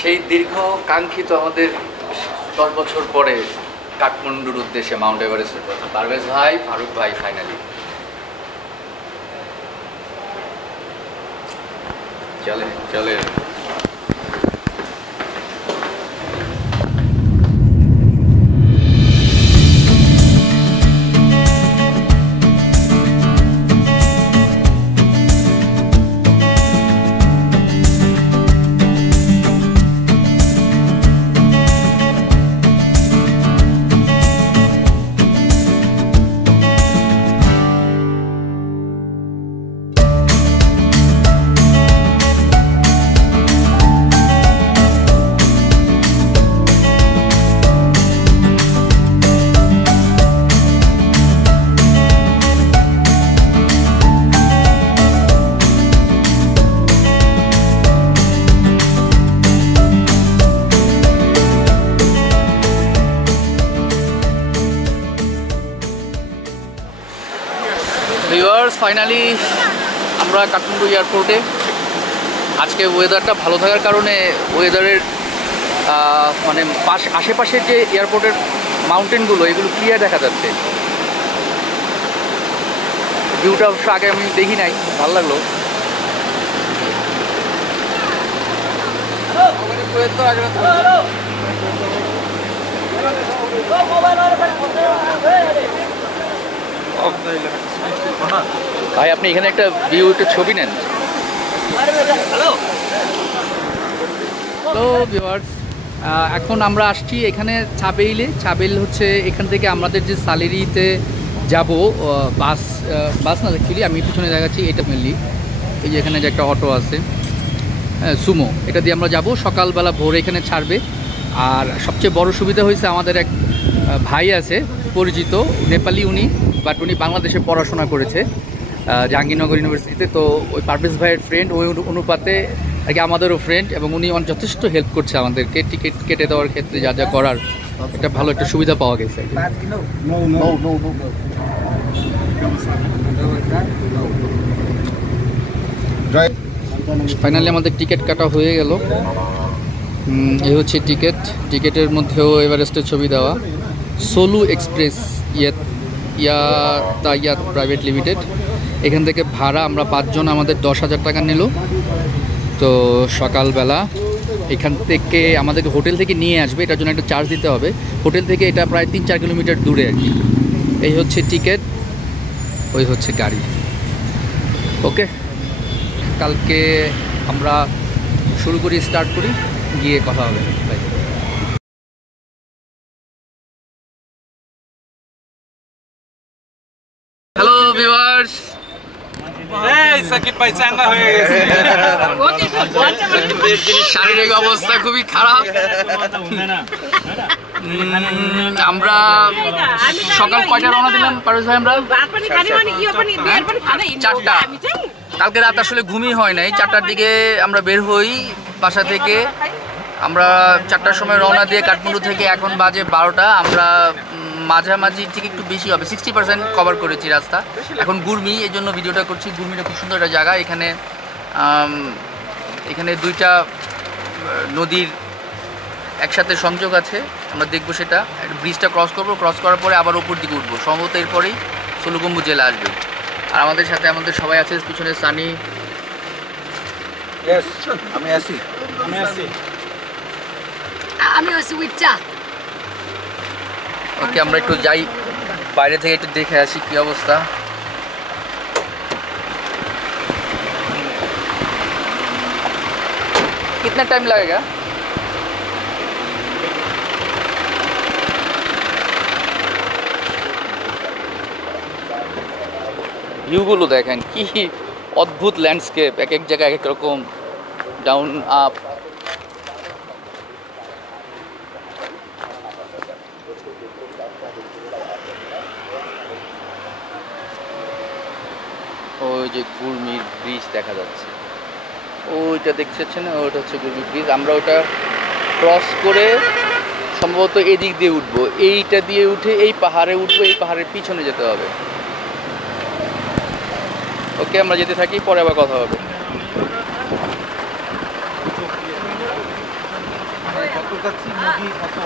সেই দীর্ঘ কাঙ্ক্ষিত আমাদের 10 বছর পরে কাঠমান্ডুর উদ্দেশ্যে মাউন্ট এভারেস্টের পথে পারভেজ ভাই, ফারুক ভাই ফাইনালি চলে। ভিউয়ার্স, ফাইনালি আমরা কাঠমান্ডু এয়ারপোর্টে। আজকে ওয়েদারটা ভালো থাকার কারণে ওয়েদারের মানে আশেপাশের যে এয়ারপোর্টের মাউন্টেনগুলো এগুলো ক্লিয়ার দেখা যাচ্ছে। ভিউটা অবশ্য আগে আমি দেখি নাই, ভালো লাগলো। ভাই, আপনি এখানে একটা ভিউ, একটা ছবি নেন। হ্যালো ভিউয়ার্স, এখন আমরা আসছি এখানে ছাবেইল হচ্ছে এখান থেকে আমাদের যে সালেরিতে যাব বাস না, অ্যাকচুয়ালি আমি পিছনে দেখাচ্ছি, এটা মেনলি এই যে এখানে যে একটা অটো আছে, হ্যাঁ সুমো, এটা দিয়ে আমরা যাব। সকালবেলা ভোরে এখানে ছাড়বে। আর সবচেয়ে বড় সুবিধা হয়েছে, আমাদের এক ভাই আছে পরিচিত নেপালি, উনি বাংলাদেশে পড়াশোনা করেছে জাহাঙ্গীরনগর ইউনিভার্সিটিতে। তো ওই পারভেজ ভাইয়ের ফ্রেন্ড, ওই অনুপাতে আর কি আমাদেরও ফ্রেন্ড, এবং উনি যথেষ্ট হেল্প করছে আমাদেরকে টিকিট কেটে দেওয়ার ক্ষেত্রে, যা করার একটা ভালো একটা সুবিধা পাওয়া গেছে। ফাইনালি আমাদের টিকিট কাটা হয়ে গেল। এই হচ্ছে টিকিটের মধ্যেও এভারেস্টের ছবি দেওয়া। সোলু এক্সপ্রেস ইয়াতায়াত প্রাইভেট লিমিটেড। এখান থেকে ভাড়া আমরা 5 জন, আমাদের 10,000 টাকা নিল। তো সকালবেলা এখান থেকে আমাদেরকে হোটেল থেকে নিয়ে আসবে, এটার জন্য একটা চার্জ দিতে হবে। হোটেল থেকে এটা প্রায় 3-4 কিলোমিটার দূরে আর কি। এই হচ্ছে টিকিট, ওই হচ্ছে গাড়ি। ওকে, কালকে আমরা স্টার্ট করি, গিয়ে কথা হবে। বাই। হ্যালো ভিউয়ার্স, শারীরিক অবস্থা খুবই খারাপ। আমরা সকাল কয়টা রওনা দিলাম পারভেজ ভাই? আমরা 4টা। কালকে রাত আসলে ঘুমই হয় নাই। 4টার দিকে আমরা বের হই বাসা থেকে। আমরা 4টার সময় রওনা দিয়ে কাঠমান্ডু থেকে এখন বাজে 12টা। আমরা মাঝামাঝি থেকে একটু বেশি হবে, 60% কভার করেছি রাস্তা। এখন গুরমি, এই জন্য ভিডিওটা করছি। গুরমিটা খুব সুন্দর একটা জায়গা। এখানে 2টা নদীর একসাথে সংযোগ আছে, আমরা দেখবো সেটা। ব্রিজটা ক্রস করবো, ক্রস করার পরে আবার উপর দিকে উঠবো। সম্ভবত এরপরেই সোলুগম্বু জেলা আসবে। আর আমাদের সাথে আমাদের সবাই আছে, পিছনে সানি। আমি আছি উইচা। ওকে, আমরা একটু যাই বাইরে থেকে, একটু দেখে আসি কি অবস্থা। कितना टाइम लगेगा? ভিউগুলো দেখেন, কি অদ্ভুত ল্যান্ডস্কেপ, এক এক জায়গায় এক রকম, ডাউন আপ। ওই যে গুরমির ব্রিজ দেখা যাচ্ছে, ওইটা দেখছেন না, ওইটা হচ্ছে গুরমির ব্রিজ। আমরা ওটা ক্রস করে সম্ভবত এদিক দিয়ে উঠবো, এইটা দিয়ে উঠে এই পাহাড়ে উঠবো, এই পাহাড়ের পিছনে যেতে হবে। ওকে, আমরা যেতে থাকি, পরে আবার কথা হবে। দেখতে যাচ্ছি নদী কত।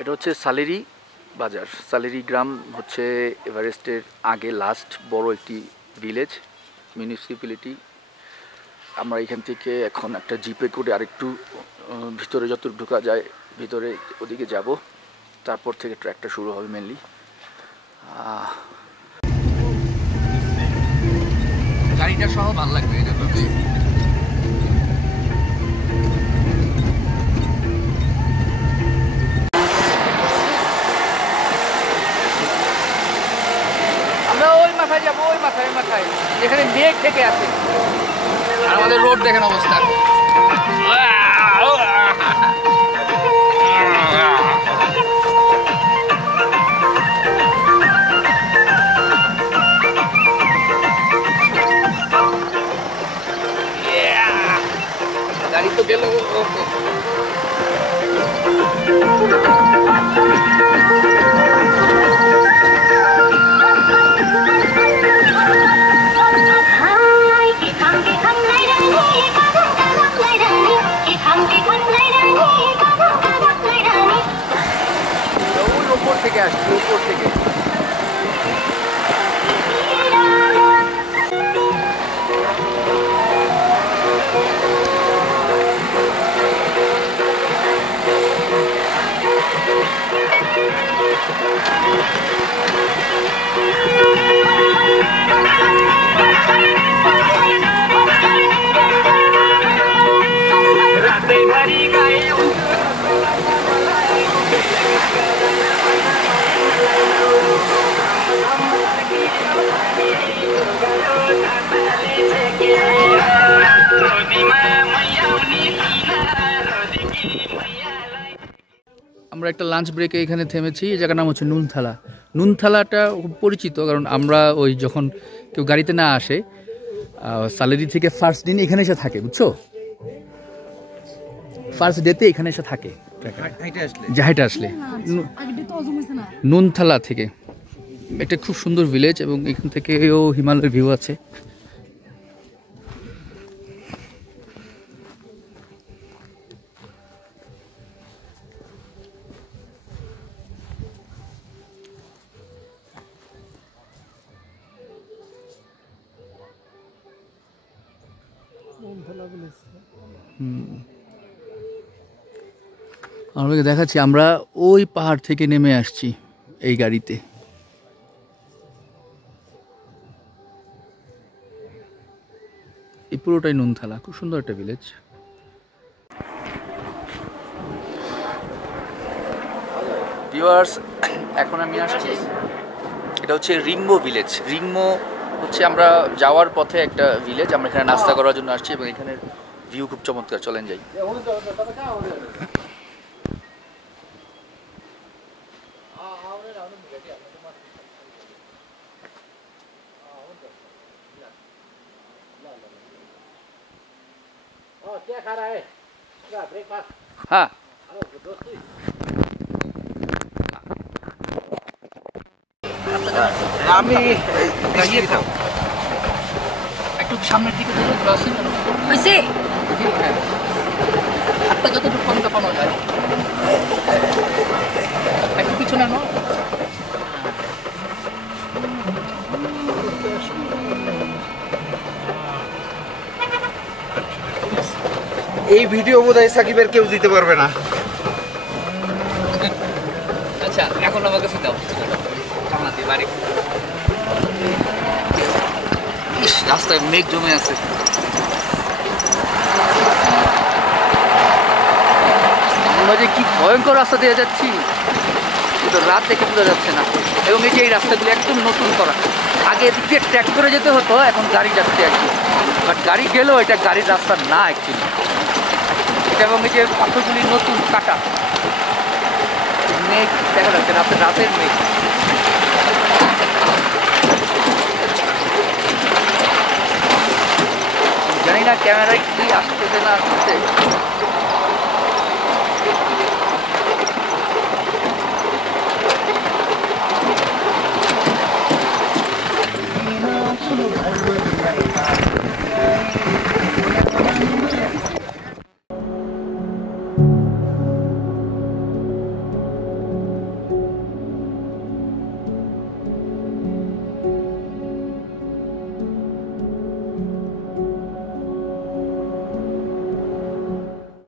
এটা হচ্ছে সালেরি বাজার। সালেরি গ্রাম হচ্ছে এভারেস্টের আগে লাস্ট বড় একটি ভিলেজ মিউনিসিপ্যালিটি। আমরা এখান থেকে এখন একটা জিপে করে আরেকটু ভিতরে যত ঢোকা যায় ভিতরে ওদিকে যাব, তারপর থেকে ট্র্যাকটা শুরু হবে মেনলি। গাড়িটা সহ ভালো লাগবে এটা তো। আমরা ওই মাথায় যাবো, ওই মাথায় যেখানে মেঘ থেকে আছে। আর আমাদের রোড দেখেন অবস্থা। গাড়ি তো গেল। উপর থেকে আসছি, উপর থেকে। আমরা একটা লাঞ্চ ব্রেকে এখানে থেমেছি। এই জায়গার নাম হচ্ছে নুনথালা। নুনথালাটা খুব পরিচিত, কারণ আমরা ওই যখন কেউ গাড়িতে না আসে সালেরি থেকে ফার্স্ট দিন এখানে এসে থাকে, বুঝছো? ফার্স্ট ডেতে এখানে এসে থাকে হাইটে আসলে নুনথালা থেকে। এটা খুব সুন্দর ভিলেজ এবং এখান থেকেও হিমালয়ের ভিউ আছে। আপনাকে দেখাচ্ছি আমরা ওই পাহাড় থেকে নেমে আসছি এই গাড়িতে। এই পুরোটাই নুনথালা, খুব সুন্দর একটা ভিলেজ। ভিউয়ার্স, এখন আমি আসছি, এটা হচ্ছে রিংমো ভিলেজ। রিংমো হচ্ছে আমরা যাওয়ার পথে একটা ভিলেজ, আমরা এখানে নাস্তা করার জন্য আসছি এবং এখানের ভিউ খুব চমৎকার। চলেন যাই। হ্যাঁ, আমি একটু সামনের দিকে ধরো, ক্রসিং হয়েছে হাতটা যতটুকু কম কাঁপানো যায়, একটু পিছনে নাও। এই ভিডিও বোধহয় সাকিবের কেউ দিতে পারবে না। আচ্ছা, এখন আমার কাছে দাও জানা দিয়ে বাড়ি। ইস, রাস্তায় মেঘ জমে আছে। আমরা যে কি ভয়ঙ্কর রাস্তা দিয়ে যাচ্ছি, কিন্তু রাত দেখে বোঝা যাচ্ছে না। এবং এই যে এই রাস্তাগুলো একদম নতুন করা, আগে এদিক দিয়ে ট্র্যাক করে যেতে হতো, এখন গাড়ি যাচ্ছে আর কি। বাট গাড়ি গেলেও এটা গাড়ির রাস্তা না অ্যাকচুয়ালি এটা। এবং এই যে পাথরগুলি নতুন কাটা, মেঘ দেখা যাচ্ছে, রাতের মেঘ। জানি না ক্যামেরায় কি আসতেছে না আসতেছে।